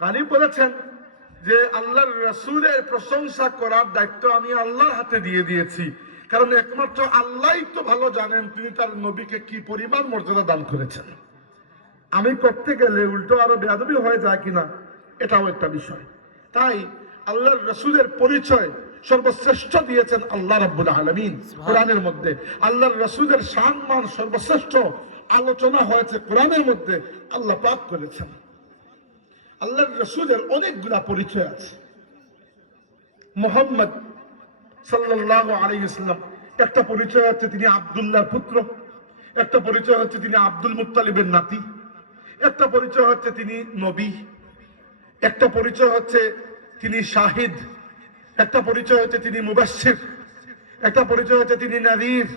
গালিব বলেছেন যে আল্লাহর রাসূলের প্রশংসা করার দায়িত্ব আমি আল্লাহর হাতে দিয়ে দিয়েছি, কারণ একমাত্র আল্লাহই তো ভালো জানেন তিনি তার নবীকে কি পরিমাণ মর্যাদা দান করেছেন। আমি করতে গেলে উল্টো আরো বেয়াদবি হয়ে যায় কিনা এটাও একটা বিষয়। তাই আল্লাহর রাসূলের পরিচয় সর্বশ্রেষ্ঠ দিয়েছেন আল্লাহ রাব্বুল আলামিন কোরআনের মধ্যে। আল্লাহর রাসূলের সম্মান সর্বশ্রেষ্ঠ আলোচনা হয়েছে কোরআনের মধ্যে, আল্লাহ পাক করেছেন। আল্লাহর রাসূলের অনেকগুলা পরিচয় আছে। মুহাম্মদ সাল্লাল্লাহু আলাইহি ওয়াসাল্লাম, একটা পরিচয় হচ্ছে তিনি আব্দুল্লাহর পুত্র, একটা পরিচয় হচ্ছে তিনি আব্দুল মুত্তালিবের নাতি, একটা পরিচয় হচ্ছে তিনি নবী, একটা পরিচয় হচ্ছে তিনি শাহিদ, একটা পরিচয় হচ্ছে তিনি মুবাশশির, একটা পরিচয় হচ্ছে তিনি নাযীর,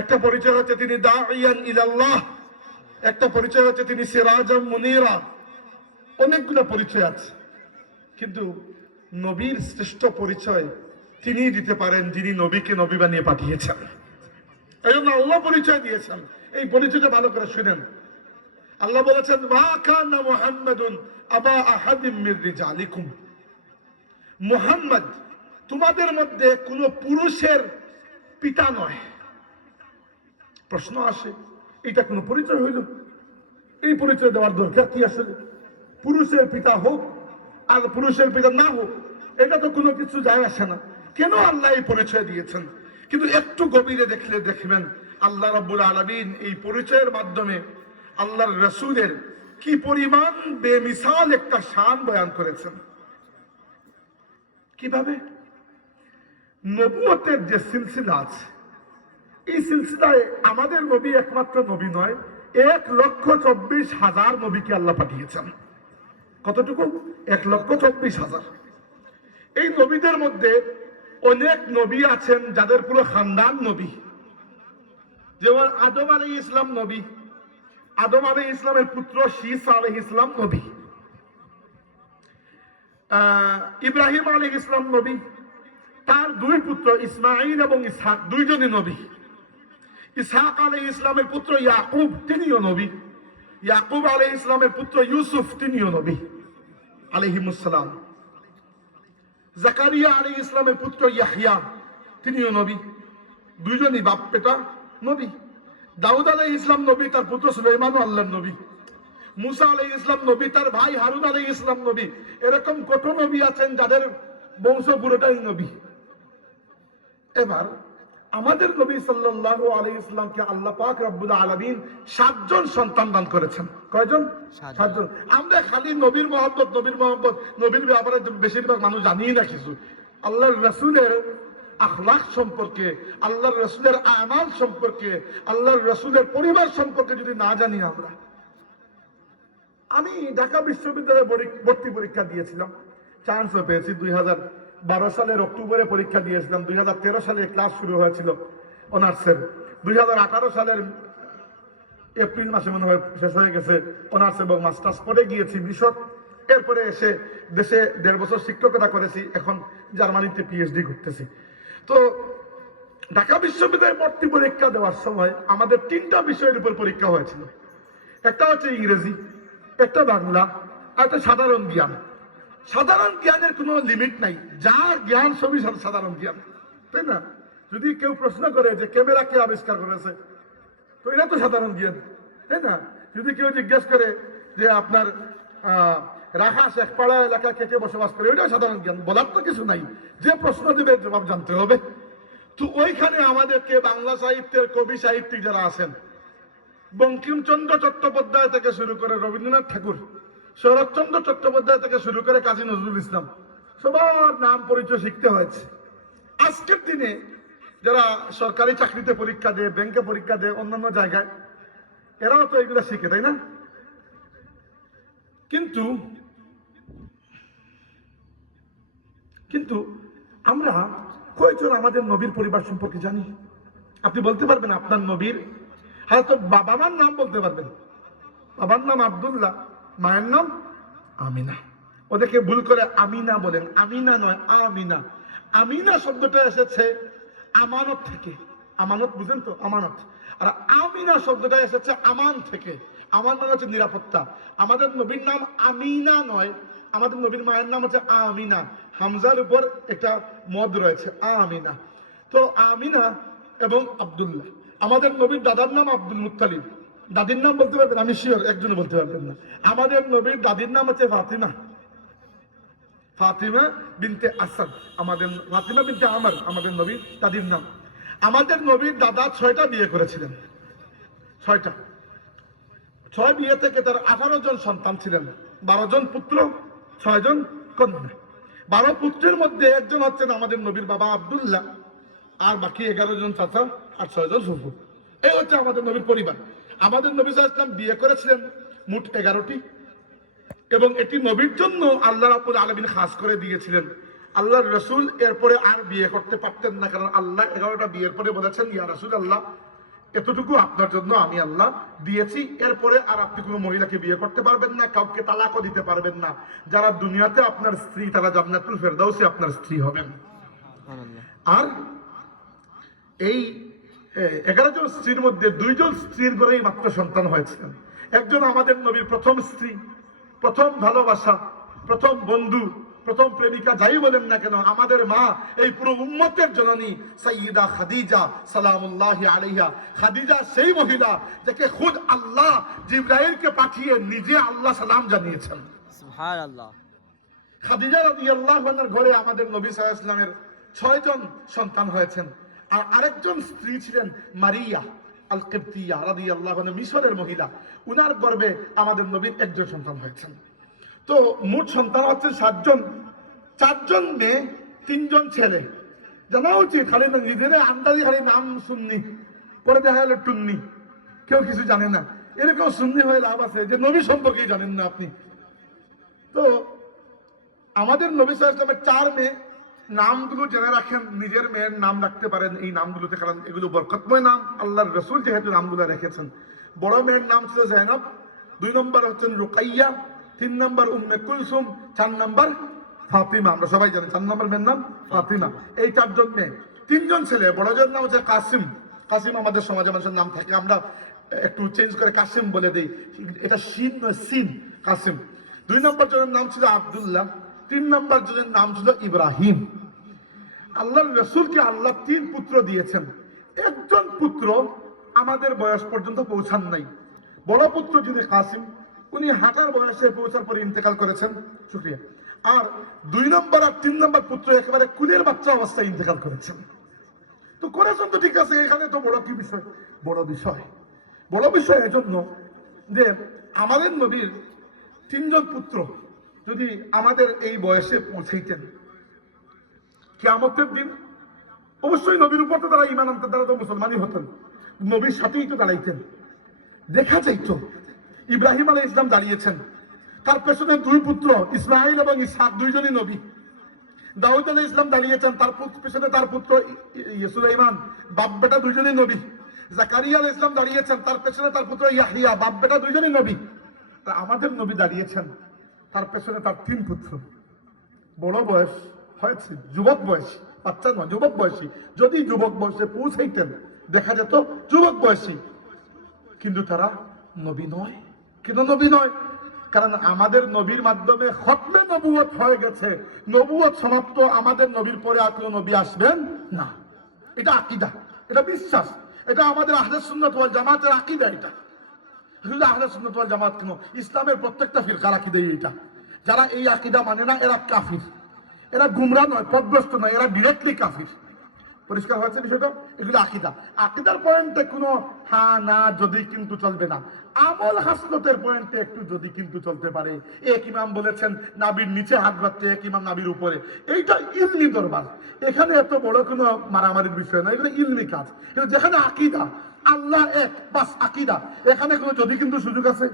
একটা পরিচয় হচ্ছে তিনি দাঈয়ান ইলাল্লাহ, একটা পরিচয় হচ্ছে তিনি সিরাজাম মুনীরা। অনেকগুলো পরিচয় আছে, কিন্তু নবীর শ্রেষ্ঠ পরিচয় তিনি দিতে পারেন যিনি নবীকে নবী বানিয়ে পাঠিয়েছেন। এই জন্য আল্লাহ পরিচয় দিয়েছেন। এই পরিচয়টা ভালো করে শুনেন। আল্লাহ বলেছেন মা কানা মুহাম্মাদুন আবা আহাদিম মির রিজালিকুম, মুহাম্মদ তোমাদের মধ্যে কোন পুরুষের পিতা নয়। প্রশ্ন আসে, এটা কোন পরিচয় হইল? এই পরিচয় দেওয়ার দরকার কি আসলে? পুরুষের পিতা হোক আর পুরুষের পিতা না হোক, এটা তো কোনো কিছু যায় আসে না। কেন আল্লাহ এই পরিচয় দিয়েছেন? কিন্তু একটু গভীরে দেখলে দেখবেন আল্লাহ রাব্বুল আলামিন এই পরিচয়ের মাধ্যমে আল্লাহর রাসূলের কি পরিমাণ বেমিসাল একটা শান বয়ান করেছেন। কিভাবে? নবুয়তের যে সিলসিলা আছে, এই সিলসিলায় আমাদের নবী একমাত্র নবী নয়, 1,24,000 নবীকে আল্লাহ পাঠিয়েছেন। কতটুকু? 1,24,000। এই নবীদের মধ্যে অনেক নবী আছেন যাদের পুরো খানদান নবী। যেমন আদম আলাইহিস সালাম নবী, আদম আলাইহিস সালামের পুত্র শীস আলাইহিস সালাম নবী, ইব্রাহিম আলাইহিস সালাম নবী, তার দুই পুত্র ইসমাঈল এবং ইসহাক দুইজনই নবী। ইসহাক আলাইহিস সালামের পুত্র ইয়াকুব তিনিও নবী, ইয়াকুব আলাইহিস সালামের পুত্র ইউসুফ তিনিও নবী আলাইহিমুস সালাম। জাকারিয়া আলাইহিস সালামের পুত্র ইয়াহইয়া তিনিও নবী, দুইজনই বাপ বেটা নবী। দাউদ আলাইহিস সালাম নবী, তার পুত্র সুলাইমানও আল্লাহর নবী। মুসা আলাইহিস সালাম নবী, তার ভাই হারুন আলাইহিস সালাম নবী। এরকম কত নবী আছেন যাদের বংশ পুরোটাই নবী। এবার আমাদের নবী সাল্লাল্লাহু আলাইহি ওয়াসাল্লামকে আল্লাহ পাক রব্বুল আলামিন 7 জন সন্তান দান করেছেন। কয়জন? 7 জন। আমরা খালি নবীর মহব্বত নবীর ব্যাপারে বেশিরভাগ মানুষ জানি না কিছু। আল্লাহর রাসূলের আখলাক সম্পর্কে, আল্লাহর রাসূলের আমাল সম্পর্কে, আল্লাহর রাসূলের পরিবার সম্পর্কে যদি না জানি আমরা। আমি ঢাকা বিশ্ববিদ্যালয়ে ভর্তি পরীক্ষা দিয়েছিলাম, চান্সও পেয়েছি। 2012 সালের অক্টোবরে পরীক্ষা দিয়েছিলাম। 2013 সালে ক্লাস শুরু হয়েছিল অনার্সের। 2018 সালের এপ্রিল মাসে মনে হয় শেষ হয়ে গেছে অনার্স এবং মাস্টার্স। পরে গিয়েছি মিশর, এরপরে এসে দেশে 1.5 বছর শিক্ষকতা করেছি, এখন জার্মানিতে পিএইচডি করতেছি। তো ঢাকা বিশ্ববিদ্যালয়ে ভর্তি পরীক্ষা দেওয়ার সময় আমাদের 3টা বিষয়ের উপর পরীক্ষা হয়েছিল। একটা হচ্ছে ইংরেজি, একটা বাংলা, আর একটা সাধারণ জ্ঞান। সাধারণ জ্ঞানের কোনো লিমিট নাই, যার জ্ঞান সবই সাধারণ জ্ঞান, তাই না? যদি কেউ প্রশ্ন করে যে ক্যামেরা কে আবিষ্কার করেছে, তো এটা তো সাধারণ জ্ঞান, তাই না? যদি কেউ জিজ্ঞেস করে যে আপনার রাখা শেখপাড়া এলাকা কে কে বসবাস করে, ওইটাও সাধারণ জ্ঞান। বলার তো কিছু নাই, যে প্রশ্ন দেবে জবাব জানতে হবে। তো ওইখানে আমাদেরকে বাংলা সাহিত্যের কবি সাহিত্যিক যারা আছেন, বঙ্কিমচন্দ্র চট্টোপাধ্যায় থেকে শুরু করে রবীন্দ্রনাথ ঠাকুর, শরৎচন্দ্র চট্টোপাধ্যায় থেকে শুরু করে কাজী নজরুল ইসলাম, সবার নাম পরিচয় শিখতে হয়েছে। আজকের দিনে যারা সরকারি চাকরিতে পরীক্ষা দেয়, ব্যাংকে পরীক্ষা দেয়, অন্যান্য জায়গায়, এরাও তো এগুলো শিখে, তাই না? কিন্তু কিন্তু আমরা কয়জন আমাদের নবীর পরিবার সম্পর্কে জানি? আপনি বলতে পারবেন আপনার নবীর হয়তো বাবা মার নাম বলতে পারবেন। বাবার নাম আব্দুল্লাহ, মায়ের নাম আমিনা। ওদেরকে ভুল করে আমিনা বলেন, আমিনা নয় আমিনা। আমিনা শব্দটা এসেছে আমানত থেকে। আমানত বুঝেন তো? আমানত। আর আমিনা শব্দটা এসেছে আমান থেকে। আমার নাম হচ্ছে নিরাপত্তা। আমাদের নবীর নাম আমিনা নয়, আমাদের নবীর মায়ের নাম হচ্ছে আমিনা। হামজার উপর একটা মদ রয়েছে, আমিনা। তো আমিনা এবং আব্দুল্লাহ। আমাদের নবীর দাদার নাম আব্দুল মুত্তালিব। দাদির নাম বলতে পারবেন? আমি শিওর একজনে বলতে পারবেন না। আমাদের নবীর দাদির নাম হচ্ছে ফাতিমা, ফাতিমা বিনতে আসাদ। আমাদের ফাতিমা বিনতে আমর আমাদের নবীর দাদির নাম। আমাদের নবীর দাদা 6টা বিয়ে করেছিলেন, 6টা। 6 বিয়ে থেকে তার 18 জন সন্তান ছিলেন, 12 জন পুত্র, 6 জন কন্যা। 12 পুত্রের মধ্যে একজন হচ্ছেন আমাদের নবীর বাবা আব্দুল্লাহ, আর বাকি 11 জন চাচা আর 6 জন ফুফু। এই হচ্ছে আমাদের নবীর পরিবার। আমাদের নবী সাল্লাল্লাহু আলাইহি ওয়াসাল্লাম বিয়ে করেছিলেন মোট 11টি, এবং এটি নবীর জন্য আল্লাহ রাব্বুল আলামিন খাস করে দিয়েছিলেন। আল্লাহর রাসূল এরপরে আর বিয়ে করতে পারতেন না, কারণ আল্লাহ 11টা বিয়ের পরে বলেছেন, ইয়া রাসূলুল্লাহ, এতটুকু আপনার জন্য আমি আল্লাহ দিয়েছি, এরপরে আর আপনি কোনো মহিলাকে বিয়ে করতে পারবেন না, কাউকে তালাকও দিতে পারবেন না। যারা দুনিয়াতে আপনার স্ত্রী তারা জান্নাতুল ফেরদাউসে আপনার স্ত্রী হবেন। আর এই 11 জন স্ত্রীর মধ্যে 2 জন স্ত্রীর ঘরেই মাত্র সন্তান হয়েছিলেন। একজন আমাদের নবীর প্রথম স্ত্রী, প্রথম ভালোবাসা, প্রথম বন্ধু, প্রথম প্রেমিকা, যাই বলেন না কেন, আমাদের মা, এই পুরো উম্মতের জননী সাইয়্যিদা খাদিজা সালামুল্লাহি আলাইহা। খাদিজা সেই মহিলা যাকে খুদ আল্লাহ জিবরাইলকে পাঠিয়ে নিজে আল্লাহ সালাম জানিয়েছেন। সুবহানাল্লাহ। খাদিজা রাদিয়াল্লাহু আনহার ঘরে আমাদের নবী সাল্লাল্লাহু আলাইহি ওয়াসাল্লামের 6 জন সন্তান হয়েছেন। আর আরেকজন স্ত্রী ছিলেন মারিয়া আল কিবতিয়া রাদিয়াল্লাহু আনহা, মিশরের মহিলা। উনার গর্ভে আমাদের নবীর 1 জন সন্তান হয়েছেন। তো মোট সন্তান হচ্ছে 7 জন, 4 জন মেয়ে, 3 জন ছেলে। জানা উচিত, খালি নিজের আন্দাজি খালি নাম শুননি, পরে দেখা গেল টুন্নি, কেউ কিছু জানে না। এরকম সুন্নি হয়ে লাভ আছে যে নবী সম্পর্কেই জানেন না আপনি। তো আমাদের নবী সাল্লাল্লাহু আলাইহি ওয়াসাল্লামের 4 মেয়ে, নামগুলো জেনে রাখেন, নিজের মেয়ের নাম রাখতে পারেন এই নামগুলোতে, কারণ এগুলো বরকতময় নাম। আল্লাহর রাসূল যেহেতু নামগুলো রেখেছেন। বড় মেয়ের নাম ছিল জাইনব, 2 নম্বর হচ্ছেন রুকাইয়া, 3 নম্বর উম্মে কুলসুম, 4 নম্বর ফাতিমা। আমরা সবাই জানি 4 নম্বর মেয়ের নাম ফাতিমা। এই 4 জন মেয়ে, 3 জন ছেলে। বড়জন নাম হচ্ছে কাসিম। কাসিম আমাদের সমাজে মানুষের নাম থাকে, আমরা একটু চেঞ্জ করে কাসিম বলে দিই, এটা শিন নয় সিন, কাসিম। 2 নম্বর জনের নাম ছিল আব্দুল্লাহ, 3 নম্বর জনের নাম ছিল ইব্রাহিম। আল্লাহর রাসূলকে আল্লাহ 3 পুত্র দিয়েছেন। একজন পুত্র আমাদের বয়স পর্যন্ত পৌঁছান নাই। বড় পুত্র যিনি কাসিম, উনি হাঁটার বয়সে পৌঁছার পরে ইন্তেকাল করেছেন, শুকরিয়া। আর 2 নম্বর আর 3 নম্বর পুত্র একেবারে কুলের বাচ্চা অবস্থায় ইন্তেকাল করেছেন। তো করেছেন তো ঠিক আছে, এখানে তো বড় কি বিষয়? বড় বিষয়, বড় বিষয় এজন্য যে আমাদের নবীর 3 জন পুত্র যদি আমাদের এই বয়সে পৌঁছাইতেন, কিয়ামতের দিন অবশ্যই নবীর উপর তো তারা ঈমান আনতেন, তারা তো মুসলমানই হতেন, নবীর সাথেই তো দাঁড়াইতেন। দেখা যাইত ইব্রাহিম আলাইহিস সালাম দাঁড়িয়েছেন, তার পেছনে 2 পুত্র ইসমাঈল এবং ইসহাক, 2 জনই নবী। দাউদ আলাইহিস সালাম দাঁড়িয়েছেন, তার পেছনে তার পুত্র সুলাইমান, বাপ বেটা 2 জনই নবী। জাকারিয়া আলাইহিস সালাম দাঁড়িয়েছেন, তার পেছনে তার পুত্র ইয়াহইয়া, বাপ বেটা 2 জনই নবী। তা আমাদের নবী দাঁড়িয়েছেন, তার পেছনে তার 3 পুত্র। বড় বয়স হয়েছে, যুবক বয়সী, বাচ্চা নয়, যুবক বয়সী। যদি যুবক বয়সে পৌঁছাইতেন দেখা যেত যুবক বয়সী, কিন্তু তারা নবী নয়। কেন নবী নয়? কারণ আমাদের নবীর মাধ্যমে খতমে নবুয়ত হয়ে গেছে, নবুয়ত সমাপ্ত, আমাদের নবীর পরে আর কোনো নবী আসবেন না। এটা আকীদা, এটা বিশ্বাস, এটা আমাদের আহলে সুন্নাত ওয়াল জামাতের আকীদা। এটা শুধু আহলে সুন্নাত ওয়াল জামাত কেন, ইসলামের প্রত্যেকটা ফিরকার আকীদা এটা। যারা এই আকীদা মানে না এরা কাফির, এরা গুমরাহ নয়, পথভ্রষ্ট নয়, এরা ডিরেক্টলি কাফির। পরিষ্কার হয়েছে বিষয়টা? এগুলো আকীদা। আকীদার পয়েন্টে কোনো হ্যাঁ না যদি কিন্তু চলবে না। আমল হাসলতের পয়েন্টে একটু যদি কিন্তু চলতে পারে। এক ইমাম বলেছেন নাবির নিচে হাত রাখতে, এক ইমাম নাবির উপরে। এইটা ইলমি দরবার, এখানে এত বড় কোনো মারামারির বিষয় না, এগুলো ইলমি কাজ। কিন্তু যেখানে আকীদা, আল্লাহ এক, বাস আকীদা, এখানে কোনো যদি কিন্তু সুযোগ আছে।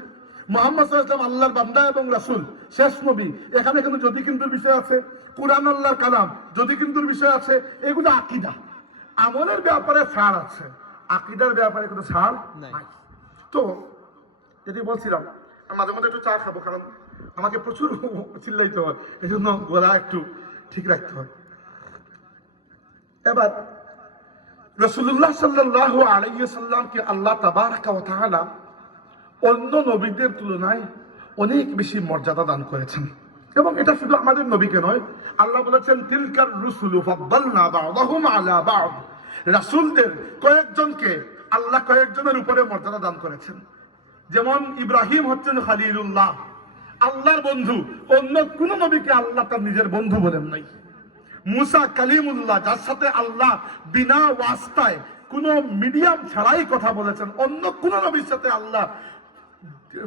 মুহাম্মদ সাল্লাল্লাহু আলাইহি ওয়াসাল্লাম আল্লাহর বান্দা এবং রাসূল, শেষ নবী, এখানে কোনো যদি কিন্তু বিষয় আছে। কুরআন আল্লাহর কালাম, যদি কিন্তু বিষয় আছে। এগুলো আকীদা। আমলের ব্যাপারে ছাড় আছে, আকীদার ব্যাপারে কোনো ছাড় নাই। তো যদি বলছিলাম মাঝে মধ্যে একটু চা খাবো, কারণ আমাকে প্রচুর চিল্লাইতে হয়, এই জন্য গলা একটু ঠিক রাখতে হয়। এবার রাসূলুল্লাহ সাল্লাল্লাহু আলাইহি ওয়াসাল্লামকে আল্লাহ তাবারাকা ওয়া তাআলা অন্য নবীদের তুলনায় অনেক বেশি মর্যাদা দান করেছেন। এবং এটা শুধু আমাদের নবীকে নয়, আল্লাহ বলেছেন তিলকার রুসুলু ফাদ্দালনা বা'দাহুম আলা বা'দ, রাসূলদের কয়েকজনকে আল্লাহ কয়েকজনের উপরে মর্যাদা দান করেছেন। যেমন ইব্রাহিম হচ্ছেন খলিলুল্লাহ, আল্লাহর বন্ধু। অন্য কোন নবীকে আল্লাহ তার নিজের বন্ধু বলেন নাই। মুসা কালিমুল্লাহ, যার সাথে আল্লাহ বিনা ওয়াস্তায় কোন মিডিয়াম ছাড়াই কথা বলেছেন। অন্য কোন নবীর সাথে আল্লাহ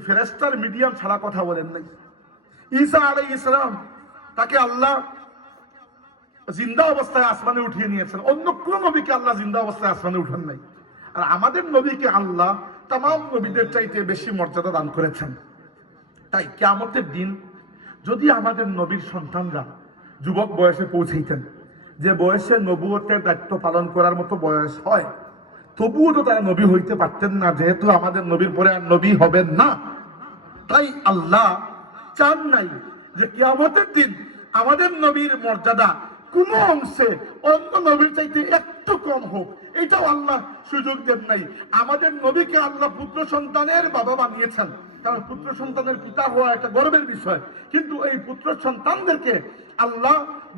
ফেরেশতার মিডিয়াম ছাড়া কথা বলেন নাই। ঈসা আলাইহিস সালাম, তাকে আল্লাহ জিন্দা অবস্থায় আসমানে উঠিয়ে নিয়েছেন। অন্য কোন নবীকে আল্লাহ জিন্দা অবস্থায় আসমানে উঠান নাই। আর আমাদের নবীকে আল্লাহ তামাম নবীদের চাইতে বেশি মর্যাদা দান করেছেন। তাই কিয়ামতের দিন যদি আমাদের নবীর সন্তানরা যুবক বয়সে পৌঁছাইতেন, যে বয়সে নবুয়তের দায়িত্ব পালন করার মতো বয়স হয়, তবুও তো তারা নবী হইতে পারতেন না, যেহেতু আমাদের নবীর পরে আর নবী হবেন না। তাই আল্লাহ চান নাই যে কিয়ামতের দিন আমাদের নবীর মর্যাদা কোন অংশে অন্য নবীর চাইতে একটু কম হোক, এটাও আল্লাহ সুযোগ দেন নাই। আমাদের নবীকে আল্লাহ পুত্র সন্তানের বাবা বানিয়েছেন, কারণ পুত্র সন্তানের পিতা হওয়া একটা গর্বের বিষয়। কিন্তু এই পুত্র সন্তানদেরকে আল্লাহ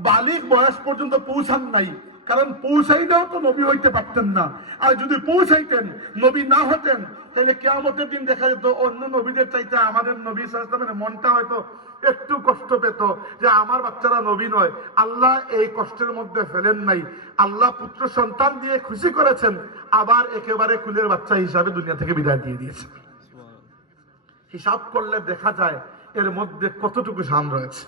বালিগ বয়স পর্যন্ত পৌঁছান নাই, কারণ পৌঁছাইলেও তো নবী হইতে পারতেন না। আর যদি পৌঁছাইতেন, নবী না হতেন, তাহলে কিয়ামতের দিন দেখা যেত অন্য নবীদের চাইতে আমাদের নবী সাল্লাল্লাহু আলাইহি ওয়াসাল্লামের মনটা হয়তো একটু কষ্ট পেত যে আমার বাচ্চারা নবী নয়। আল্লাহ এই কষ্টের মধ্যে ফেলেন নাই। আল্লাহ পুত্র সন্তান দিয়ে খুশি করেছেন, আবার একেবারে কুলের বাচ্চা হিসাবে দুনিয়া থেকে বিদায় দিয়ে দিয়েছেন। হিসাব করলে দেখা যায় এর মধ্যে কতটুকু শান রয়েছে।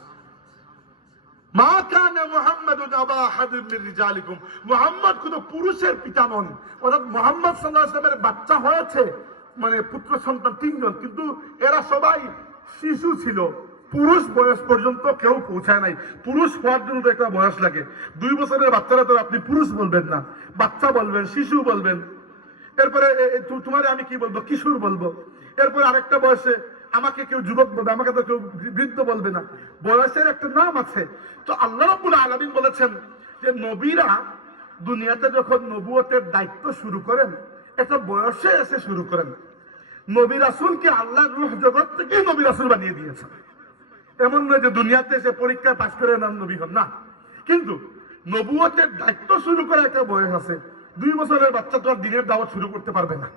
মা কানা মুহাম্মাদুন আবা আহাদিন মিন রিজালিকুম, মুহাম্মদ কোন পুরুষের পিতা নন। অর্থাৎ মুহাম্মদ সাল্লাল্লাহু আলাইহি ওয়াসাল্লামের বাচ্চা হয়েছে মানে পুত্র সন্তান 3 জন, কিন্তু এরা সবাই শিশু ছিল। পুরুষ বয়স পর্যন্ত কেউ পৌঁছায় নাই। পুরুষ হওয়ার জন্য তো একটা বয়স লাগে। 2 বছরের বাচ্চারা তো আপনি পুরুষ বলবেন না, বাচ্চা বলবেন, শিশু বলবেন। এরপরে তোমারে আমি কি বলবো, কিশোর বলবো। এরপরে আরেকটা বয়সে আমাকে কেউ যুবক বলবে, আমাকে তো কেউ বৃদ্ধ বলবে না। বয়সের একটা নাম আছে। তো আল্লাহ রাব্বুল আলামিন বলেছেন যে নবীরা দুনিয়াতে যখন নবুয়তের দায়িত্ব শুরু করেন, একটা বয়সে এসে শুরু করেন। নবী রাসূলকে আল্লাহ রূহ জগৎ থেকেই নবী রাসূল বানিয়ে দিয়েছেন। এমন নয় যে দুনিয়াতে এসে পরীক্ষায় পাশ করে নাম নবী হন না। কিন্তু নবুয়তের দায়িত্ব শুরু করে একটা বয়স আছে। 2 বছরের বাচ্চা তো আর দিনের দাওয়াত শুরু করতে পারবে না।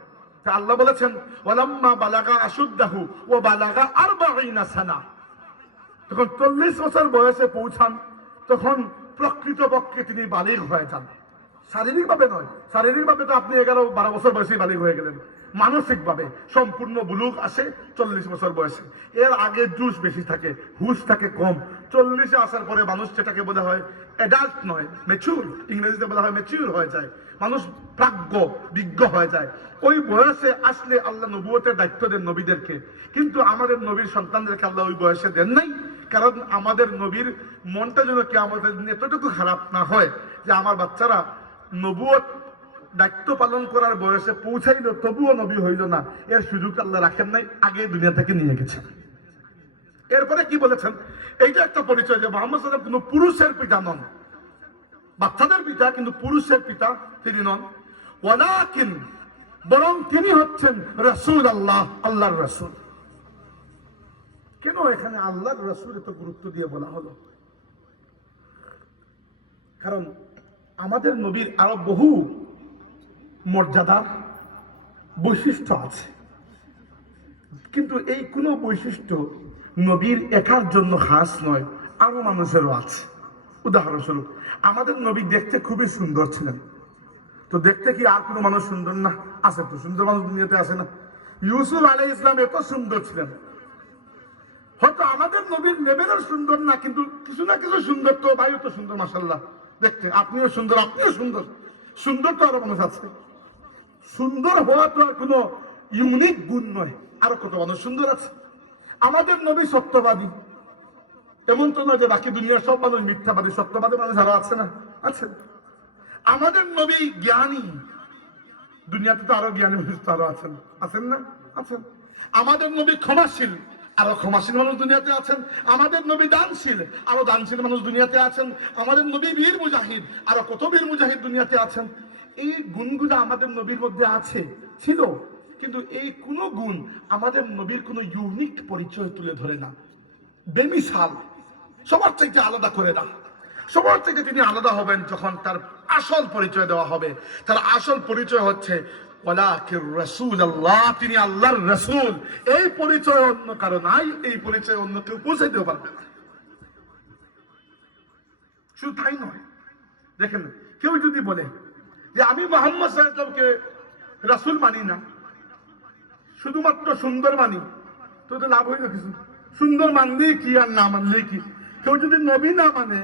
আল্লাহ বলেছেন ওয়ালাম্মা বালাগা আশুদ্দাহু ওয়া বালাগা 40 সানা, যখন 40 বছর বয়সে পৌঁছান তখন প্রকৃতপক্ষে তিনি বালিগ হয়ে যান। শারীরিকভাবে নয়, শারীরিকভাবে তো আপনি 11-12 বছর বয়সে বালিগ হয়ে গেলেন। মানসিকভাবে সম্পূর্ণ বুলুগ আসে 40 বছর বয়সে। এর আগে জুস বেশি থাকে, হুশ থাকে কম। 40-এ আসার পরে মানুষ যেটাকে বলা হয় অ্যাডাল্ট নয়, ম্যাচিউর, ইংরেজিতে বলা হয় ম্যাচিউর হয়ে যায়। মানুষ প্রাজ্ঞ বিজ্ঞ হয়ে যায়। ওই বয়সে আসলে আল্লাহ নবুয়তের দায়িত্ব দেন নবীদেরকে। কিন্তু আমাদের নবীর সন্তানদেরকে আল্লাহ ওই বয়সে দেন নাই, কারণ আমাদের নবীর মনটা যেন কিয়ামতের দিন এতটুকু খারাপ না হয় যে আমার বাচ্চারা নবুয়ত দায়িত্ব পালন করার বয়সে পৌঁছাইল তবুও নবী হইল না, এর সুযোগ আল্লাহ রাখেন নাই, আগে দুনিয়া থেকে নিয়ে গেছেন। এরপরে কি বলেছেন, এইটা একটা পরিচয় যে মুহাম্মদ সাল্লাল্লাহু আলাইহি ওয়াসাল্লাম কোনো পুরুষের পিতা নন, বাচ্চাদের পিতা, কিন্তু পুরুষের পিতা তিনি নন। ওয়ালাকিন, বরং তিনি হচ্ছেন রাসূল, আল্লাহর রাসূল। কেন এখানে আল্লাহর রাসূল এত গুরুত্ব দিয়ে বলা হলো? কারণ আমাদের নবীর আরো বহু মর্যাদা বৈশিষ্ট্য আছে, কিন্তু এই কোন বৈশিষ্ট্য নবীর একার জন্য খাস নয়, আরো মানুষেরও আছে। উদাহরণস্বরূপ আমাদের নবী দেখতে খুবই সুন্দর ছিলেন। তো দেখতে কি আর কোনো মানুষ সুন্দর না? আছে তো, সুন্দর মানুষ দুনিয়াতে আসে না? ইউসুফ আলাইহিস সালাম এত সুন্দর ছিলেন। হয়তো আমাদের নবীর লেভেলের সুন্দর না, কিন্তু কিছু না কিছু সুন্দর তো, ভাইও তো সুন্দর মাশাআল্লাহ দেখতে, আপনিও সুন্দর, আপনিও সুন্দর। সুন্দর তো আরো মানুষ আছে। সুন্দর হওয়া তো আর কোনো ইউনিক গুণ নয়, আরো কত মানুষ সুন্দর আছে। আমাদের নবী সত্যবাদী, এমন তো নয় যে বাকি দুনিয়ার সব মানুষ মিথ্যাবাদী। সত্যবাদী মানুষ আরো আছে না? আছে। আমাদের নবী জ্ঞানী, দুনিয়াতে তো আরো জ্ঞানী মানুষ তো আরো আছেন, আছেন না? আছেন। আমাদের নবী ক্ষমাশীল, আরো ক্ষমাশীল মানুষ দুনিয়াতে আছেন। আমাদের নবী দানশীল, আরো দানশীল মানুষ দুনিয়াতে আছেন। আমাদের নবী বীর মুজাহিদ, আরো কত বীর মুজাহিদ দুনিয়াতে আছেন। এই গুণগুলো আমাদের নবীর মধ্যে আছে, ছিল, কিন্তু এই কোন গুণ আমাদের নবীর কোনো ইউনিক পরিচয় তুলে ধরে না, বেমিসাল, সবার চাইতে আলাদা করে না। সবার থেকে তিনি আলাদা হবেন যখন তার আসল পরিচয় দেওয়া হবে। তার আসল পরিচয় হচ্ছে ওয়ালাকির রাসূলুল্লাহ, তিনি আল্লাহর রাসূল। এই পরিচয় অন্য কারো নাই, এই পরিচয় অন্য কেউ পৌঁছাইতে পারবে না। শুধু তাই নয়, দেখেন কেউ যদি বলে যে আমি মুহাম্মদ সাল্লাল্লাহু আলাইহি ওয়াসাল্লামকে রাসূল মানি না, শুধুমাত্র সুন্দর মানি, তো লাভ হইল কিছু? সুন্দর মানলেই কি আর না মানলেই কি? কেউ যদি নবী না মানে,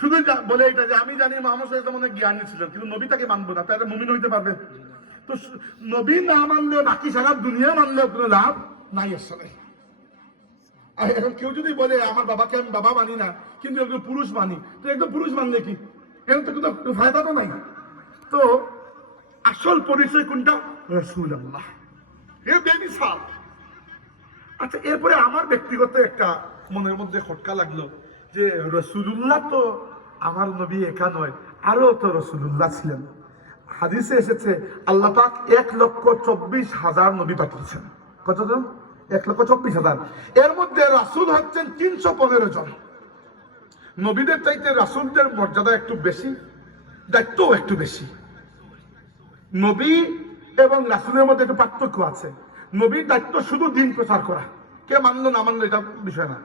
শুধু বলে এটা যে আমি জানি মুহাম্মদ সাল্লাল্লাহু আলাইহি ওয়াসাল্লাম অনেক জ্ঞানী ছিলেন, কিন্তু নবীটাকে মানবো না, তাহলে মুমিন হইতে পারবে? তো নবী না মানলে বাকি সারা দুনিয়া মানলেও কোনো লাভ নাই আসলে। আর এখন কেউ যদি বলে আমার বাবাকে আমি বাবা মানি না, কিন্তু একজন পুরুষ মানি, তো একজন পুরুষ মানলে কি? এখন তো কোনো ফায়দা তো নাই। তো আসল পরিচয় কোনটা? রাসূলুল্লাহ। এ বেমিসাল। আচ্ছা, এরপরে আমার ব্যক্তিগত একটা মনের মধ্যে খটকা লাগলো যে রাসূলুল্লাহ তো আমার নবী একা নয়, আরো তো রাসূলুল্লাহ ছিলেন। হাদিসে এসেছে আল্লাহ পাক 1,24,000 নবী পাঠিয়েছেন। কতজন? 1,24,000। এর মধ্যে রাসূল হচ্ছেন 315 জন। নবীদের চাইতে রাসূলদের মর্যাদা একটু বেশি, দায়িত্বও একটু বেশি। নবী এবং রাসূলের মধ্যে একটু পার্থক্য আছে। নবীর দায়িত্ব শুধু দিন প্রচার করা, কে মানলো না মানলো এটা বিষয় না।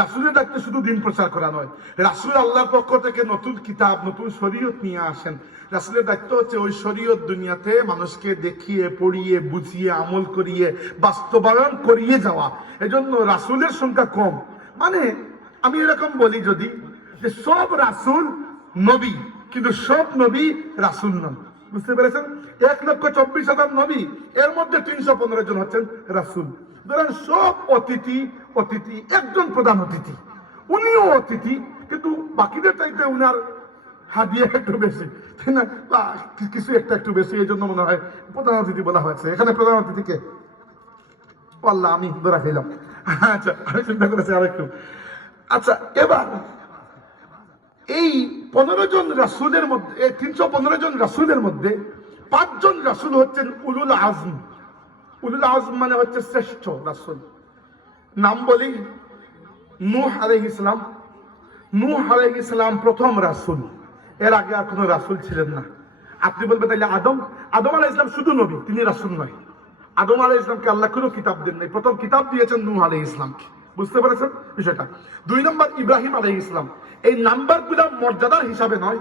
রাসূলের দায়িত্ব শুধু দিন প্রচার করা নয়, রাসূল আল্লাহর পক্ষ থেকে নতুন কিতাব, নতুন শরীয়ত নিয়ে আসেন। রাসূলের দায়িত্ব হচ্ছে ওই শরীয়ত দুনিয়াতে মানুষকে দেখিয়ে, পড়িয়ে, বুঝিয়ে, আমল করিয়ে, বাস্তবায়ন করিয়ে যাওয়া। এজন্য রাসূলের সংখ্যা কম। মানে আমি এরকম বলি যদি, যে সব রাসূল নবী, কিন্তু সব নবী রাসূল নন। বুঝতে পেরেছেন? 1,24,000 নবী, এর মধ্যে 315 জন হচ্ছেন রাসূল। ধরেন সব অতিথি একজন প্রধান অতিথি, উনিও অতিথি, কিন্তু বাকিদের চাইতে উনার হাদিয়া একটু বেশি, তাই না? বা কিছু একটু বেশি, এই জন্য মনে হয় প্রধান অতিথি বলা হয়েছে। এখানে প্রধান অতিথিকে আল্লাহ আমি ধরা খেলাম। আচ্ছা, আমি চিন্তা করেছি আরেকটু। আচ্ছা, এবার এই 15 জন রাসূলের মধ্যে, 315 জন রাসূলের মধ্যে 5 জন রাসূল হচ্ছেন উলুল আজম। উলুল আজম মানে হচ্ছে শ্রেষ্ঠ রাসূল। নাম বলি নূহ আলাইহিস সালাম। নূহ আলাইহিস সালাম প্রথম রাসূল, এর আগে আর কোনো রাসূল ছিলেন না। আপনি বলবেন তাইলে আদম আলাইহিস সালাম শুধু নবী, তিনি রাসূল নয়। আদম আলাইহিস সালামকে আল্লাহ কোনো কিতাব দেন নাই, প্রথম কিতাব দিয়েছেন নূহ আলাইহিস সালামকে। বুঝতে পেরেছেন বিষয়টা? 2 নম্বর ইব্রাহিম আলাইহিস সালাম। এই নাম্বারগুলো মর্যাদার হিসাবে নয়,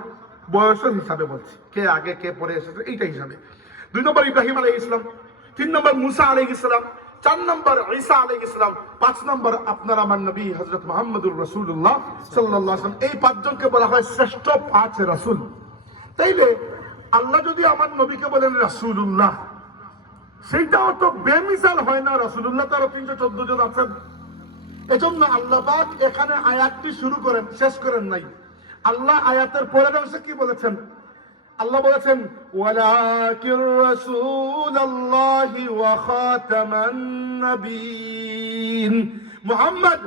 বয়সের হিসাবে বলছি, কে আগে কে পরে এসেছে এইটা হিসাবে। 2 নম্বর ইব্রাহিম আলাইহিস সালাম, 3 নম্বর মুসা আলাইহিস সালাম, 4 নম্বর ঈসা আলাইহিস সালাম, 5 নম্বর আপনার আমার নবী হযরত মুহাম্মদুর রাসূলুল্লাহ সাল্লাল্লাহু আলাইহি ওয়াসাল্লাম। এই 5 জনকে বলা হয় শ্রেষ্ঠ 5 রাসূল। তাইলে আল্লাহ যদি আমার নবীকে বলেন রাসূলুল্লাহ, সেইটাও তো বেমিসাল হয় না? রাসূলুল্লাহ তার 314 জন আছেন। এজন্য আল্লাহ পাক এখানে আয়াতটি শুরু করেন, শেষ করেন নাই। আল্লাহ আয়াতের পরের অংশে কি বলেছেন? আল্লাহ বলেছেন ওয়ালাকির রাসূলুল্লাহি ওয়া খাতামান নবিয়্যিন। মুহাম্মদ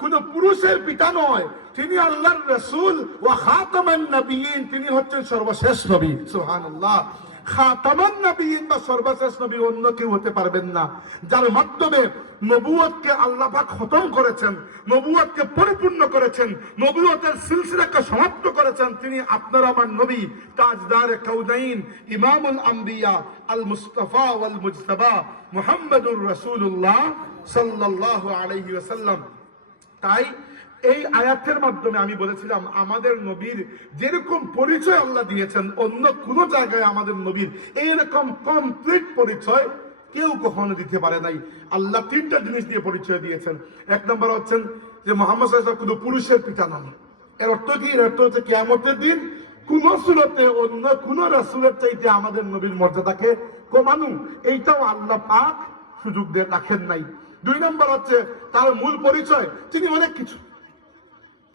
কোন পুরুষের পিতা নয়, তিনি আল্লাহর রাসূল। ওয়া খাতামান নবিয়্যিন, তিনি হচ্ছেন সর্বশেষ নবী। সুবহানাল্লাহ। খাতামান নবিয়্যিন বা সর্বশেষ নবী অন্য কেউ হতে পারবেন না, যার মাধ্যমে নবুয়তকে আল্লাহ পাক খতম করেছেন, নবুয়তকে পরিপূর্ণ করেছেন, নবুয়তের সিলসিলাকে সমাপ্ত করেছেন। তিনি আপনার আমার নবী, তাজদার কাউনাইন, ইমামুল আম্বিয়া, আল মুস্তাফা ওয়াল মুজতাবা, মুহাম্মাদুর রাসূলুল্লাহ সাল্লাল্লাহু আলাইহি ওয়াসাল্লাম। তাই এই আয়াতের মাধ্যমে আমি বলেছিলাম আমাদের নবীর যেরকম পরিচয় আল্লাহ দিয়েছেন, অন্য কোন জায়গায় আমাদের নবীর এইরকম কমপ্লিট পরিচয় কেউ কখনো দিতে পারে নাই। আল্লাহ 3টা জিনিস দিয়ে পরিচয় দিয়েছেন। 1 নম্বর হচ্ছেন যে মুহাম্মদ সাল্লাল্লাহু আলাইহি ওয়াসাল্লাম কোনো পুরুষের পিতা নন। এর অর্থ কি? এর অর্থ হচ্ছে কিয়ামতের দিন কোন সুরতে অন্য কোন রাসূলের চাইতে আমাদের নবীর মর্যাদাকে কমানো, এইটাও আল্লাহ পাক সুযোগ দিয়ে রাখেন নাই। 2 নম্বর হচ্ছে তার মূল পরিচয়, তিনি অনেক কিছু।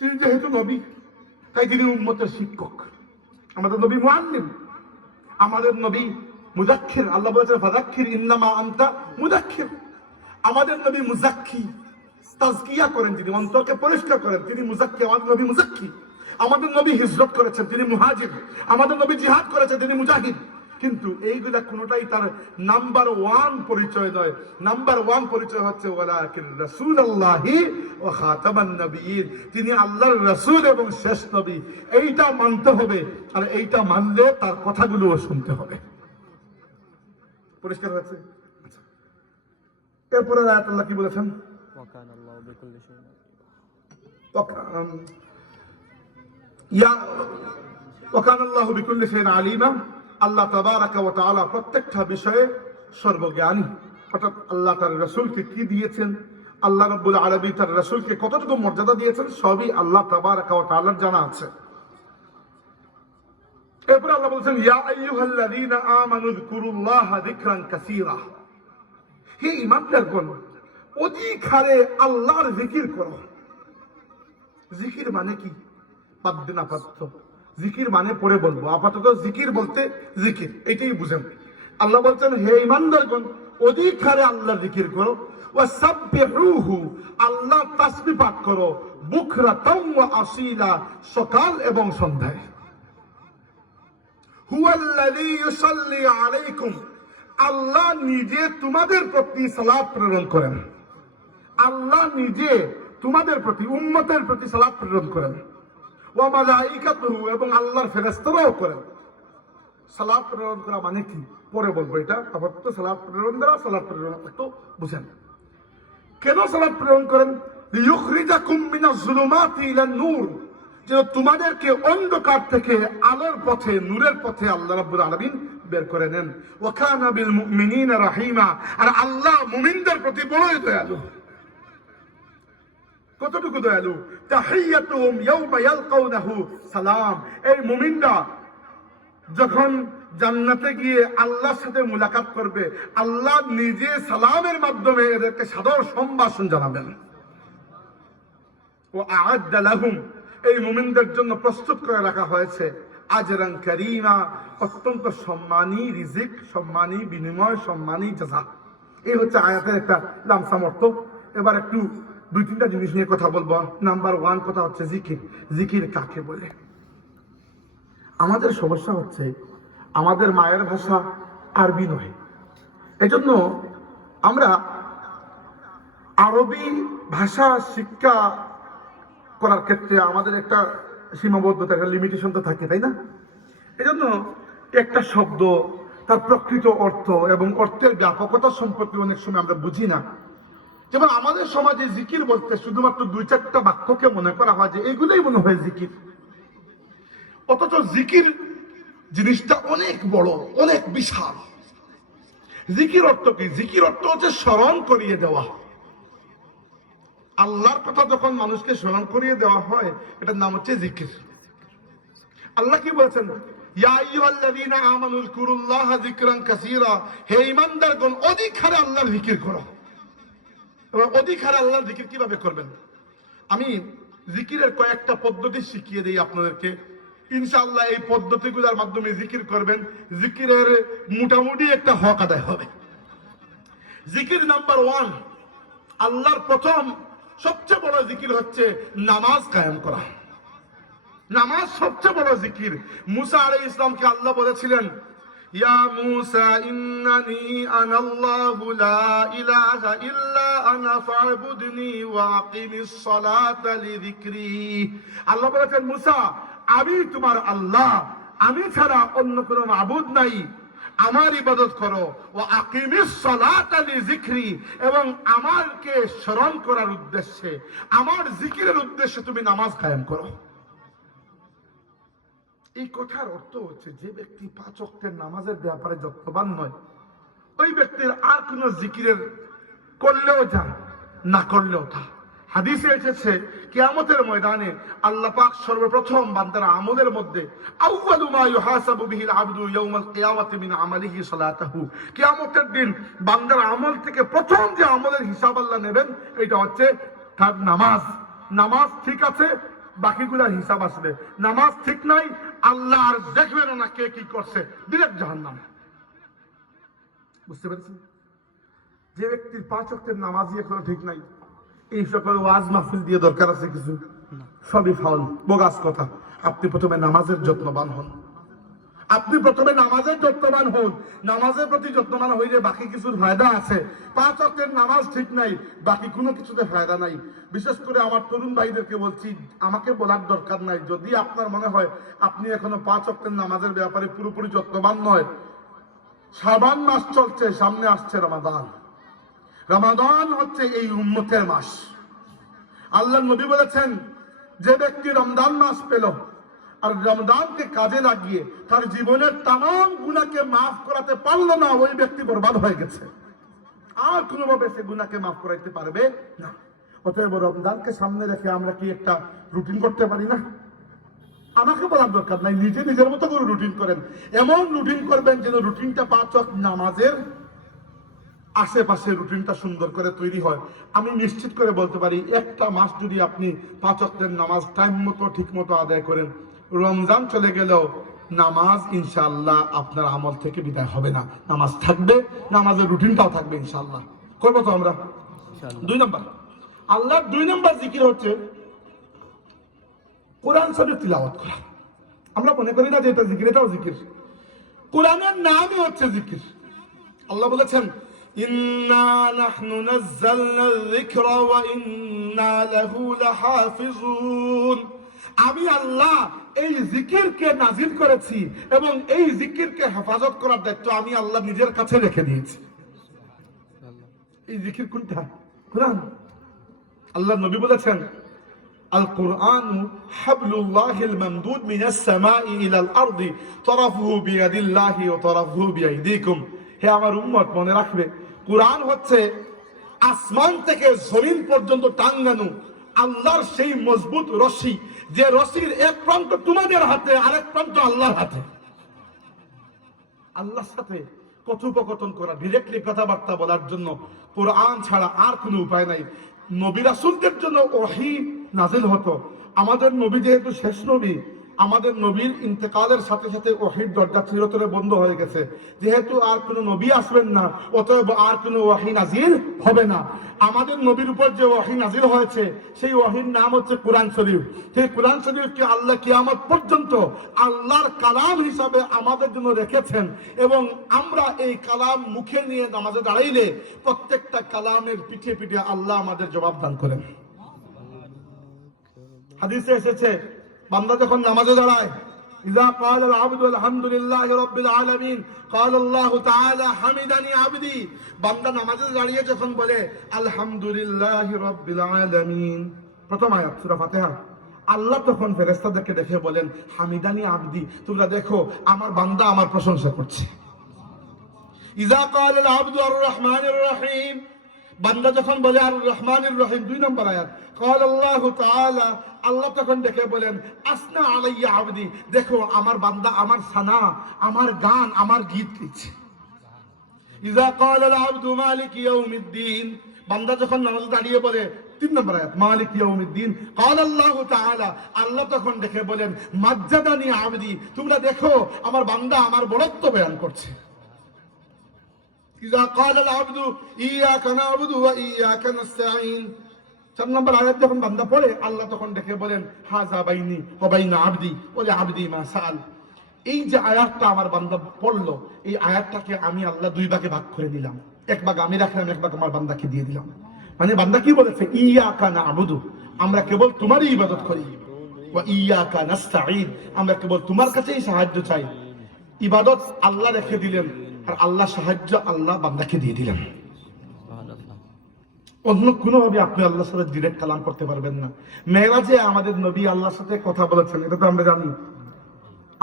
তিনি যেহেতু নবী, তাই তিনি উম্মতের শিক্ষক। আমাদের নবী মুআল্লিম, আমাদের নবী মুযাক্কির। আল্লাহ বলেছেন ফাযাক্কির ইন্নামা আনতা মুযাক্কির। আমাদের নবী মুযাক্কি, তাজকিয়া করেন, যিনি অন্তরকে পরিষ্কার করেন, তিনি মুযাক্কি। আমাদের নবী মুযাক্কি। আমাদের নবী হিজরত করেছেন, তিনি মুহাজির। আমাদের নবী জিহাদ করেছেন, তিনি মুজাহিদ। কিন্তু এইগুলা কোনোটাই তার নাম্বার 1 পরিচয় নয়। নাম্বার 1 পরিচয় হচ্ছে ওয়ালাকিন রাসূলুল্লাহি ওয়া খাতামান নবিয়্যিন, তিনি আল্লাহর রাসূল এবং শেষ নবী। এইটা মানতে হবে, আর এইটা মানলে তার কথাগুলোও শুনতে হবে। পরিষ্কার হয়েছে? এরপরে আয়াত আল্লাহ কি বলেছেন? ওয়াকান আল্লাহু বিকুল্লি শাইইন ওয়াকান আল্লাহু বিকুল্লি শাইইন আলিমা। আল্লাহ তাবারাকা ওয়া তাআলা প্রত্যেকটা বিষয়ে সর্বজ্ঞানী। অর্থাৎ আল্লাহ তার রাসূলকে কি দিয়েছেন, আল্লাহ রাব্বুল আলামিন তার রাসূলকে কতটুকু মর্যাদা দিয়েছেন, সবই আল্লাহ তাবারাকা ওয়া তাআলার জানা আছে। এরপর আল্লাহ বলেছেন ইয়া আইয়ুহাল্লাযীনা আমানু যকুরুল্লাহা যিকরান কাসীরা। হে ঈমানদারগণ, অধিক হারে আল্লাহর জিকির করো। জিকির মানে কি? পাদ্য না পাদ্য, জিকির মানে পরে বলবো, আপাতত জিকির বলতে জিকির, এটাই বুঝেন। আল্লাহ বলছেন হে ঈমানদারগণ, অধিক হারে আল্লাহর জিকির করো। ওয়াসাব্বিহুহু, আল্লাহ তাসবিহ পাঠ করো। বুকরাতাও ওয়া আসীলা, সকাল এবং সন্ধ্যায়। হুয়াল্লাযী ইউসাল্লি আলাইকুম, আল্লাহ নিজে তোমাদের প্রতি সালাত প্রেরণ করেন। আল্লাহ নিজে তোমাদের প্রতি, উম্মতের প্রতি সালাত প্রেরণ করেন। ওয়া মালাইকাতুহু, এবং আল্লাহর ফেরেশতারাও করেন। সালাত প্রেরণ করা মানে কি পরে বলবো, এটা আপাতত সালাত প্রেরণ দ্বারা সালাত প্রেরণ একটু বুঝেন। কেন সালাত প্রেরণ করেন? লিইখরিজাকুম মিনাজ যুলুমাতি ইলান নূর, যে তোমাদেরকে অন্ধকার থেকে আলোর পথে, নূরের পথে আল্লাহ রাব্বুল আলামিন বের করে নেন। ওয়া কানা বিল মুমিনিনা রাহিমা, আর আল্লাহ মুমিনদের প্রতি বড়ই দয়ালু। কতটুকু দয়ালু? তাহিয়াতুহুম ইয়াওমা ইয়ালকাউনাহু সালাম। এই মুমিনরা যখন জান্নাতে গিয়ে আল্লাহর সাথে মুলাকাত করবে, আল্লাহ নিজে সালামের মাধ্যমে এদেরকে সাদর সম্ভাষণ জানাবেন। ওয়া আ'আদ্দা লাহুম, এই মুমিনদের জন্য প্রস্তুত করে রাখা হয়েছে আজরান কারীমা, অত্যন্ত সম্মানী রিজিক, সম্মানী বিনিময়, সম্মানী জাযা। এই হচ্ছে আয়াতের একটা লামসাম অর্থ। এবার একটু 2-3টা জিনিস নিয়ে কথা বলবো। নাম্বার 1 কথা হচ্ছে জিকির। জিকির কাকে বলে? আমাদের সমস্যা হচ্ছে আমাদের মায়ের ভাষা আরবি নয়, এজন্য আমরা আরবি ভাষা শিক্ষা করার ক্ষেত্রে আমাদের একটা সীমাবদ্ধতা, একটা লিমিটেশন তো থাকে, তাই না? এজন্য একটা শব্দ তার প্রকৃত অর্থ এবং অর্থের ব্যাপকতা সম্পর্কে অনেক সময় আমরা বুঝি না। যেমন আমাদের সমাজে জিকির বলতে শুধুমাত্র 2-4টা বাক্যকে মনে করা হয় যে এগুলোই মনে হয় জিকির। অথচ জিকির জিনিসটা অনেক বড়, অনেক বিশাল। জিকির অর্থ কি? জিকির অর্থ হচ্ছে স্মরণ করিয়ে দেওয়া। আল্লাহর কথা যখন মানুষকে স্মরণ করিয়ে দেওয়া হয়, এটার নাম হচ্ছে জিকির। আল্লাহ কি বলেছেন? ইয়া আইয়ুহাল্লাযীনা আমানু যকুরুল্লাহা যিকরান কাসীরা, হে ঈমানদারগণ, অধিক হারে আল্লাহর জিকির করো। এবং অধিক হারে আল্লাহর জিকির কিভাবে করবেন? আমি জিকিরের কয়েকটা পদ্ধতি শিখিয়ে দিই আপনাদেরকে। ইনশাআল্লাহ এই পদ্ধতিগুলোর মাধ্যমে জিকির করবেন, জিকিরের মোটামুটি একটা হক আদায় হবে। জিকির নাম্বার 1, আল্লাহর প্রথম সবচেয়ে বড় জিকির হচ্ছে নামাজ কায়েম করা। নামাজ সবচেয়ে বড় জিকির। মুসা আলাইহিস সালামকে আল্লাহ বলেছিলেন ইয়া মুসা ইন্নানি আনাল্লাহু লা ইলাহা ইল্লা আনা ফা'বুদনি ওয়া আকিমিস সালাতা লিযিকরি। আল্লাহ বলেছেন মুসা, আমি তোমার আল্লাহ, আমি ছাড়া অন্য কোনো মাবুদ নাই, আমার ইবাদত করো। ও আকিমিস সালাতা লিযিকরি, এবং আমাকে স্মরণ করার উদ্দেশ্যে, আমার জিকিরের উদ্দেশ্যে তুমি নামাজ কায়েম করো। এই কথার অর্থ হচ্ছে যে ব্যক্তি 5 ওয়াক্তের নামাজের ব্যাপারে যত্নবান নয়, ওই ব্যক্তির আর কোন জিকিরের করলেও যা, না করলেও তা। হাদিসে এসেছে কিয়ামতের ময়দানে আল্লাহ পাক সর্বপ্রথম বান্দার আমলের মধ্যে আউয়ালু মা ইউহাসাবু বিহিল আবদু ইয়াউমাল কিয়ামাতি মিন আমালিহি সালাতাহু, কিয়ামতের দিন বান্দার আমল থেকে প্রথম যে আমলের হিসাব আল্লাহ নেবেন এটা হচ্ছে তার নামাজ। নামাজ ঠিক আছে, বাকিগুলার হিসাব আসবে। নামাজ ঠিক নাই, আল্লাহ আর দেখবেন না কে কি করছে, ডিরেক্ট জাহান্নাম। বুঝতে পেরেছেন? যে ব্যক্তির 5 ওয়াক্তের নামাজই এখনো ঠিক নাই, এই সকল ওয়াজ মাহফিল দিয়ে দরকার আছে কিছু? সবই ফাউল, বোগাস কথা। আপনি প্রথমে নামাজের যত্নবান হন। আপনি প্রথমে নামাজের যত্নবান হন, নামাজের প্রতি যত্নবান হইলে বাকি কিছুর ফায়দা আছে। 5 ওয়াক্তের নামাজ ঠিক নাই, বাকি কোনো কিছুতে ফায়দা নাই। বিশেষ করে আমার তরুণ ভাইদেরকে বলছি, আমাকে বলার দরকার নাই, যদি আপনার মনে হয় আপনি এখনো 5 ওয়াক্তের নামাজের ব্যাপারে পুরোপুরি যত্নবান নয়, শাবান মাস চলছে, সামনে আসছে রমাদান। রমাদান হচ্ছে এই উম্মতের মাস। আল্লাহ নবী বলেছেন, যে ব্যক্তি রমজান মাস পেল আর রমজানকে কাজে লাগিয়ে তার জীবনের তামাম গুনাহকে মাফ করাতে পারলো না, ওই ব্যক্তি বরবাদ হয়ে গেছে, আর কোনোভাবে সে গুনাহকে মাফ করাইতে পারবে না। অতএব রমজানকে সামনে রেখে আমরা কি একটা রুটিন করতে পারি না? আমাকে বলার দরকার নাই, নিজে নিজের মতো করে রুটিন করেন। এমন রুটিন করবেন যেন রুটিনটা 5 ওয়াক্ত নামাজের আশেপাশে রুটিনটা সুন্দর করে তৈরি হয়। আমি নিশ্চিত করে বলতে পারি, একটা মাস যদি আপনি 5 ওয়াক্তের নামাজ টাইম মতো ঠিক মতো আদায় করেন, রমজান চলে গেলেও নামাজ ইনশাআল্লাহ আপনার আমল থেকে বিদায় হবে না, নামাজ থাকবে, নামাজের রুটিনটাও থাকবে ইনশাআল্লাহ। করবো তো আমরা? 2 নম্বর, আল্লাহর 2 নম্বর জিকির হচ্ছে কোরআন শরীফ তিলাওয়াত করা। আমরা মনে করি না যে এটা জিকির, এটাও জিকির। কোরআনের নামই হচ্ছে জিকির। আল্লাহ বলেছেন, ইন্না নাহনু নাযালনা যিকরা ওয়া ইন্না লাহু লাহাফিজুন। আমি আল্লাহ এই জিকিরকে নাজিল করেছি এবং এই জিকিরকে হেফাজত করার দায়িত্ব আমি আল্লাহ নিজের কাছে রেখে দিয়েছি। এই জিকির কোনটা? কোরআন। আল্লাহ নবী বলেছেন, আল কুরআন হাবলুল্লাহিল মামদুদ মিনাস সামাই ইলাল আরদি তারাফুহু বিয়াদিল্লাহি ওয়া তারাফুহু বিআইদিকুম। হে আমার উম্মত, মনে রাখবে, কোরআন হচ্ছে আসমান থেকে জমিন পর্যন্ত টাঙ্গানো আল্লাহর সেই মজবুত রশি, যে রশির এক প্রান্ত তোমাদের হাতে, আরেক প্রান্ত আল্লাহর হাতে। আল্লাহর সাথে কথোপকথন করা, ডিরেক্টলি কথাবার্তা বলার জন্য কোরআন ছাড়া আর কোনো উপায় নাই। নবী রাসূলদের জন্য ওহী নাজিল হতো। আমাদের নবী যেহেতু শেষ নবী, আমাদের নবীর ইন্তেকালের সাথে সাথে ওহীর দরজা চিরতরে বন্ধ হয়ে গেছে। যেহেতু আর কোনো নবী আসবেন না, অতএব আর কোনো ওহী নাজিল হবে না। আমাদের নবীর উপর যে ওহী নাজিল হয়েছে, সেই ওহীর নাম হচ্ছে কোরআন শরীফ। সেই কোরআন শরীফকে আল্লাহ কিয়ামত পর্যন্ত আল্লাহর কালাম হিসাবে আমাদের জন্য রেখেছেন এবং আমরা এই কালাম মুখে নিয়ে নামাজে দাঁড়াইলে প্রত্যেকটা কালামের পিঠে পিঠে আল্লাহ আমাদের জবাব দান করেন। হাদিসে এসেছে, বান্দা যখন নামাজে দাঁড়ায়, ইযা ক্বালা আল আবদু আলহামদুলিল্লাহি রাব্বিল আলামিন ক্বালা আল্লাহু তাআলা হামিদানি আবদি। বান্দা নামাজে দাঁড়িয়ে যখন বলে আলহামদুলিল্লাহি রাব্বিল আলামিন, প্রথম আয়াত সূরা ফাতিহা, আল্লাহ তখন ফেরেশতাদেরকে দেখে বলেন, হামিদানি আবদি, তোমরা দেখো আমার বান্দা আমার প্রশংসা করছে। ইযা ক্বালা আল আবদু আর রহমানির রহিম, বান্দা যখন বলে আর রহমানির রহিম, 2 নম্বর আয়াত, ক্বাল আল্লাহু তাআলা, আল্লাহ তখন দেখে বলেন আসনা আলাইয়া আবদি, দেখো আমার বান্দা আমার সানা, আমার গান, আমার গীত গাইছে। ইযা ক্বাল আল আবদু মালিক ইয়াউমিদ্দিন, বান্দা যখন নামাজে দাঁড়িয়ে বলে, 3 নম্বর আয়াত, মালিক ইয়াউমিদ্দিন, ক্বাল আল্লাহু তাআলা, আল্লাহ তখন দেখে বলেন মাজ্জাদানি আবদি, তোমরা দেখো আমার বান্দা আমার বড়ত্ব বয়ান করছে। ইযা ক্বাল আল আবদু ইয়াকা না'বুদু ওয়া ইয়াকা নাস্তাঈন, 4 নম্বর আয়াত যখন বান্দা পড়ে, আল্লাহ তখন ডেকে বলেন হাযা বাইনি ওয়া বাইনা আবদি ওয়া লিআবদি মা সাআল। এই যে আয়াতটা আমার বান্দা পড়লো, এই আয়াতটাকে আমি আল্লাহ 2 ভাগে ভাগ করে দিলাম। এক ভাগ আমি রাখলাম, এক ভাগ আমার বান্দাকে দিয়ে দিলাম। মানে বান্দা কি বলেছে, ইয়াকা না'বুদু, আমরা কেবল তোমারই ইবাদত করি, ওয়া ইয়াকা নাস্তাঈন, আমরা কেবল তোমার কাছেই সাহায্য চাই। ইবাদত আল্লাহ রেখে দিলেন আর আল্লাহ সাহায্য আল্লাহ বান্দাকে দিয়ে দিলেন। অন্য কোনোভাবে আপনি আল্লাহর সাথে ডিরেক্ট কালাম করতে পারবেন না। মেরাজে আমাদের নবী আল্লাহর সাথে কথা বলেছেন, এটা তো আমরা জানি।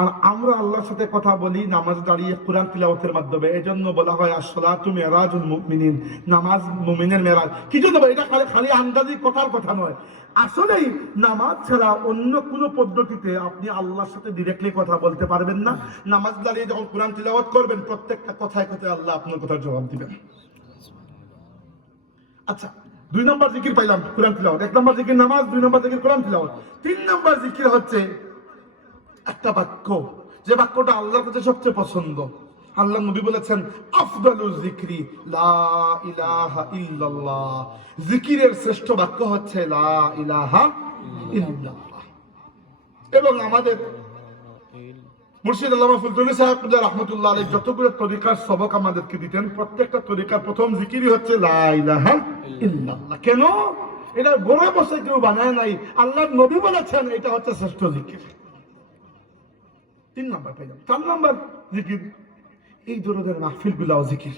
আর আমরা আল্লাহর সাথে কথা বলি নামাজে দাঁড়িয়ে কোরআন তিলাওয়াতের মাধ্যমে। এজন্য বলা হয় আসসালাতু মিরাজুল মুমিনিন, নামাজ মুমিনের মেরাজ। কি জন্য? এটা খালি আন্দাজি কথার কথা নয়। আসলেই নামাজ ছাড়া অন্য কোনো পদ্ধতিতে আপনি আল্লাহর সাথে ডিরেক্টলি কথা বলতে পারবেন না। নামাজ দাঁড়িয়ে যখন কোরআন তিলাওয়াত করবেন, প্রত্যেকটা কথায় কথায় আল্লাহ আপনার কথার জবাব দিবেন। আচ্ছা, 2 নম্বর জিকির পাইলাম কোরআন তিলাওয়াত, 1 নম্বর জিকির নামাজ, 2 নম্বর জিকির কোরআন তিলাওয়াত। 3 নম্বর জিকির হচ্ছে একটা বাক্য, যে বাক্যটা আল্লাহর কাছে সবচেয়ে পছন্দ। আল্লাহ নবী বলেছেন আফদালুজ যিকরি লা ইলাহা ইল্লাল্লাহ, জিকিরের শ্রেষ্ঠ বাক্য হচ্ছে লা ইলাহা ইল্লাল্লাহ। এবং আমাদের মুর্শিদ আল্লামা ফুলতুলি সাহেব রহমতুল্লাহ আলাইহি যতগুলো তরিকার সবক আমাদেরকে দিতেন, প্রত্যেকটা তরিকার প্রথম জিকিরই হচ্ছে লা ইলাহা ইল্লাল্লাহ। কেন? এটা গড়ে বসে কেউ বানায় নাই, আল্লাহর নবী বলেছেন এটা হচ্ছে শ্রেষ্ঠ জিকির। 3 নাম্বার পেলাম। 4 নাম্বার জিকির, এই ধরনের মাহফিল গুলাও জিকির।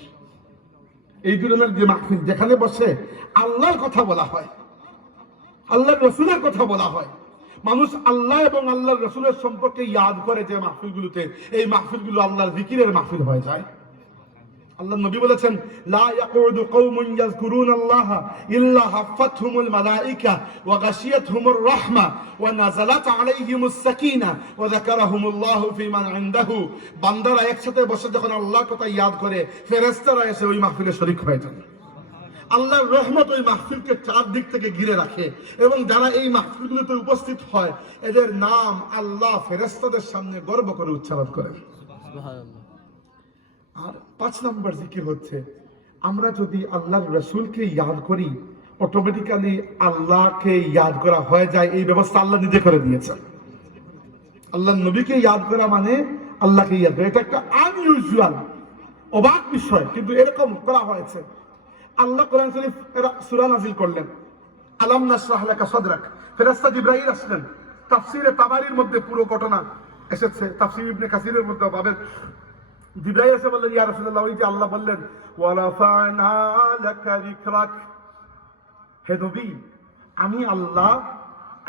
এই ধরনের যে মাহফিল যেখানে বসে আল্লাহর কথা বলা হয়, আল্লাহর রসুলের কথা বলা হয়, মানুষ আল্লাহ এবং আল্লাহর রসুলের সম্পর্কে ইয়াদ করে, যে মাহফিলগুলোতে এই মাহফিলগুলো আল্লাহর জিকিরের মাহফিল হয়ে যায়। আল্লাহ নবী বলেছেন লা ইয়াকুদু কওমুন ইয়াযকুরুনাল্লাহা ইল্লা হাফাতহুমুল মালায়েকা ওয়া গাশিয়াতহুমুর রাহমা ওয়া নাযালাত আলাইহিমুস সাকিনা ওয়া যাকারাহুমুল্লাহু ফিমান ইনদাহু। বান্দারা একসাথে বসে যখন আল্লাহর কথা ইয়াদ করে, ফেরেশতারা এসে ওই মাহফিলে শরীক হয়ে যান। আল্লাহর রহমত ওই মাহফিলকে চারদিক থেকে ঘিরে রাখে, এবং যারা এই মাহফিলগুলোতে উপস্থিত হয় এদের নাম আল্লাহ ফেরেশতাদের সামনে গর্ব করে উচ্চারণ করেন। সুবহানাল্লাহ। আর 5 নম্বর জিকির হচ্ছে, আমরা যদি আল্লাহর রসুলকে ইয়াদ করি অটোমেটিক্যালি আল্লাহকে ইয়াদ করা হয়ে যায়। এই ব্যবস্থা আল্লাহ নিজে করে দিয়েছেন। আল্লাহর নবীকে ইয়াদ করা মানে আল্লাহকে ইয়াদ করা। এটা একটা আনইউজুয়াল, অবাক বিষয়, কিন্তু এরকম করা হয়েছে। আল্লাহ কোরআন শরীফ সূরা নাযিল করলেন, আলাম নাশরাহ লাকা সাদরাক। ফেরেশতা জিবরাইল আসলেন। তাফসীরে তাবারির মধ্যে পুরো ঘটনা এসেছে, তাফসীর ইবনে কাসিরের মধ্যে পাবেন। জিবরাইল এসে বললেন ইয়া রাসূলুল্লাহ, ওই যে আল্লাহ বললেন ওয়া রাফা'না লাকা যিকরাক, হে নবী আমি আল্লাহ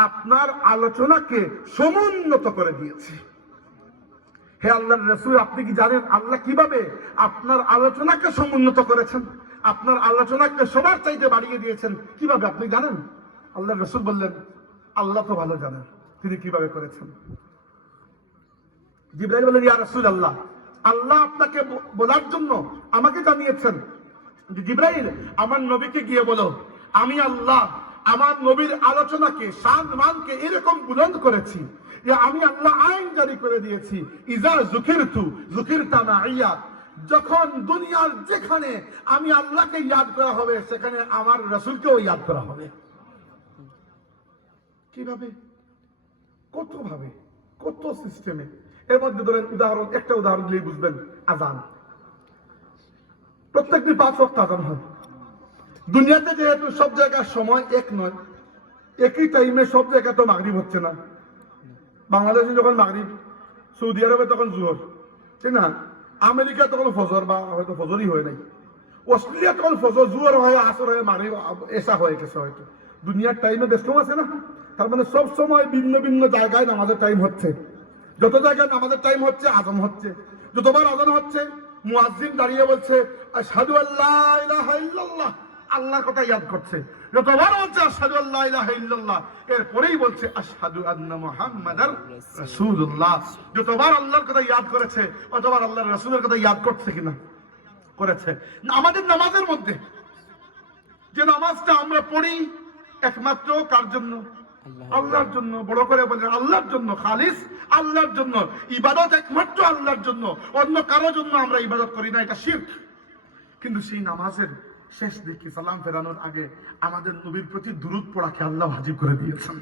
আপনার আলোচনাকে সমুন্নত করে দিয়েছি। হে আল্লাহর রাসূল, আপনি কি জানেন আল্লাহ কিভাবে আপনার আলোচনাকে সমুন্নত করেছেন? আপনার আলোচনাকে সবার চাইতে বাড়িয়ে দিয়েছেন কিভাবে আপনি জানেন? আল্লাহর রাসূল বললেন আল্লাহ তো ভালো জানেন তিনি কিভাবে করেছেন। জিবরাইল বললেন ইয়া রাসূলুল্লাহ, আল্লাহ আপনাকে বলার জন্য আমাকে জানিয়েছেন। জিবরাইল, আমার নবীকে গিয়ে বলো আমি আল্লাহ আমার নবীর আলোচনাকে শান মানকে এরকম বুলন্দ করেছি যে আমি আল্লাহ আইন জারি করে দিয়েছি, ইজা যুকিরতু যুকিরতা মাইয়া। যখন দুনিয়ার যেখানে আমি আল্লাহকে ইয়াদ করা হবে সেখানে আমার রাসূলকেও ইয়াদ করা হবে। কিভাবে? কত ভাবে, কত সিস্টেমে। এর মধ্যে ধরেন একটা উদাহরণ দিলেই বুঝবেন। আজান, প্রত্যেকদিন 5 ওয়াক্ত আজান হয়। দুনিয়াতে যেহেতু সব জায়গার সময় এক নয়, একই টাইমে সব জায়গায় তো মাগরিব হচ্ছে না। বাংলাদেশে যখন মাগরিব, সৌদি আরবে তখন জোহর, ঠিক না? আমেরিকা তখন ফজর বা হয়তো ফজরই হয় নাই। অস্ট্রেলিয়া তখন ফজর, জোহর হয়, আসর হয়, মাগরিব এসা হয়ে গেছে হয়তো। দুনিয়ার টাইমে ব্যস্ত আছে না? তার মানে সব সময় ভিন্ন ভিন্ন জায়গায় নামাজের টাইম হচ্ছে। যত জায়গায় নামাজের টাইম হচ্ছে আযান হচ্ছে। যতবার আযান হচ্ছে মুয়াজ্জিন দাঁড়িয়ে বলছে আশহাদু আল্লা ইলাহা ইল্লাল্লাহ, আল্লাহর কথা ইয়াদ করছে। যতবার বলছে আশহাদু আল্লা ইলাহা ইল্লাল্লাহ, এরপরেই বলছে আশহাদু আন্না মুহাম্মাদার রাসূলুল্লাহ। যতবার আল্লাহর কথা ইয়াদ করেছে ততবার আল্লাহর রাসূলের কথা ইয়াদ করছে কিনা? করেছে। আমাদের নামাজের মধ্যে যে নামাজটা আমরা পড়ি একমাত্র কার জন্য? আল্লাহর জন্য। বড় করে বলেন আল্লাহর জন্য, খালিস আল্লাহর জন্য। ইবাদত একমাত্র আল্লাহর জন্য, অন্য কারো জন্য আমরা ইবাদত করি না, এটা শিরক। কিন্তু সেই নামাজের শেষ দিকে সালাম ফেরানোর আগে আমাদের নবীর প্রতি দুরূদ পড়াকে আল্লাহ ওয়াজিব করে দিয়েছেন।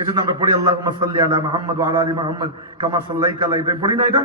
এজন্য আমরা পড়ি আল্লাহুম্মা সাল্লি আলা মুহাম্মাদ ওয়া আলা আলি মুহাম্মাদ কামা সাল্লাইতা আলা ইব্রাহিম, পড়ি না এটা?